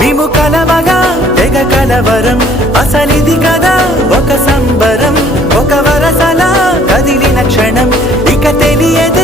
మేము కలవగా తెగ కలవరం అసలిది కదా ఒక సంబరం ఒక వరసలా కదిలిన క్షణం ఇక తెలియదు